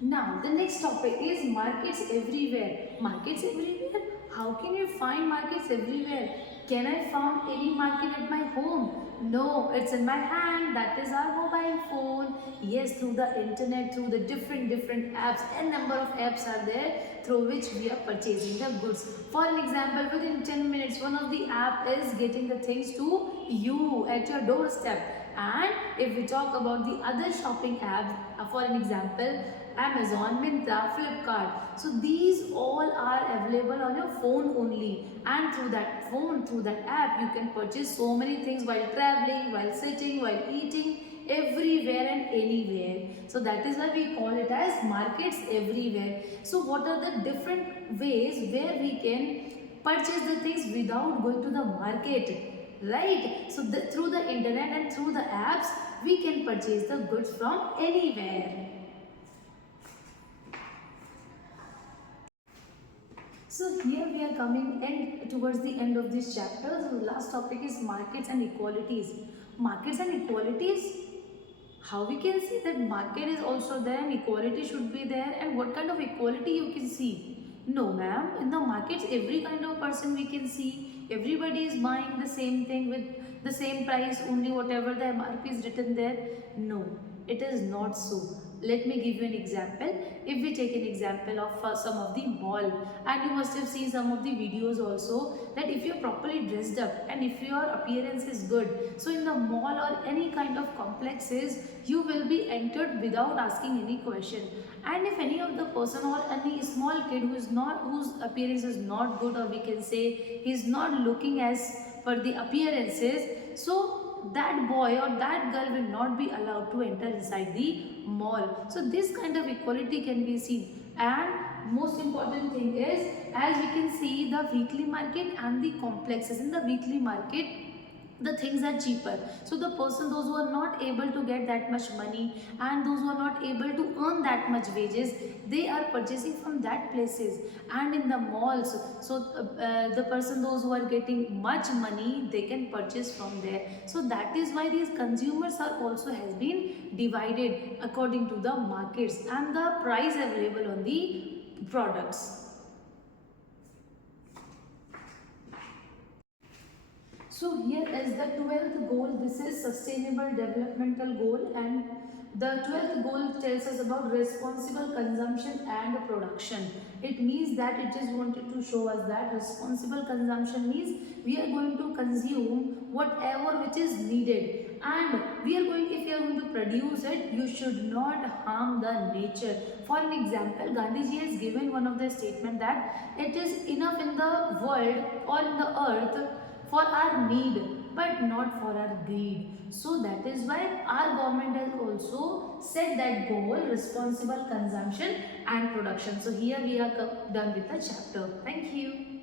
Now, the next topic is markets everywhere. Markets everywhere? How can you find markets everywhere? Can I find any market at my home? No, it's in my hand. That is our mobile phone. Yes, through the internet, through the different apps, and number of apps are there through which we are purchasing the goods. For an example, within 10 minutes, one of the app is getting the things to you at your doorstep. And if we talk about the other shopping apps, for an example, Amazon, Myntra, Flipkart. So these all are available on your phone only, and through that phone, through that app, you can purchase so many things while traveling, while sitting, while eating, everywhere and anywhere. So that is why we call it as markets everywhere. So what are the different ways where we can purchase the things without going to the market? Right? So through the internet and through the apps, we can purchase the goods from anywhere. So here we are coming towards the end of this chapter. The last topic is markets and equalities. Markets and equalities. How we can see that market is also there and equality should be there, and what kind of equality you can see? No ma'am, in the markets every kind of person we can see. Everybody is buying the same thing with the same price only, whatever the MRP is written there. No, it is not so. Let me give you an example. If we take an example of some of the mall, and you must have seen some of the videos also, that if you're properly dressed up and if your appearance is good, so in the mall or any kind of complexes, you will be entered without asking any question. And if any of the person or any small kid whose appearance is not good, or we can say he's not looking as per the appearances, so that boy or that girl will not be allowed to enter inside the mall. So this kind of equality can be seen. And most important thing is, as we can see, the weekly market and the complexes. In the weekly market, the things are cheaper, so the person, those who are not able to get that much money and those who are not able to earn that much wages, they are purchasing from that places. And in the malls, so the person, those who are getting much money, they can purchase from there. So that is why these consumers are also has been divided according to the markets and the price available on the products. So here is the 12th goal. This is sustainable developmental goal, and the 12th goal tells us about responsible consumption and production. It means that it is wanted to show us that responsible consumption means we are going to consume whatever which is needed, and we are going, if you are going to produce it, you should not harm the nature. For an example, Gandhiji has given one of the statement that it is enough in the world or in the earth for our need, but not for our greed. So that is why our government has also set that goal, responsible consumption and production. So here we are done with the chapter. Thank you.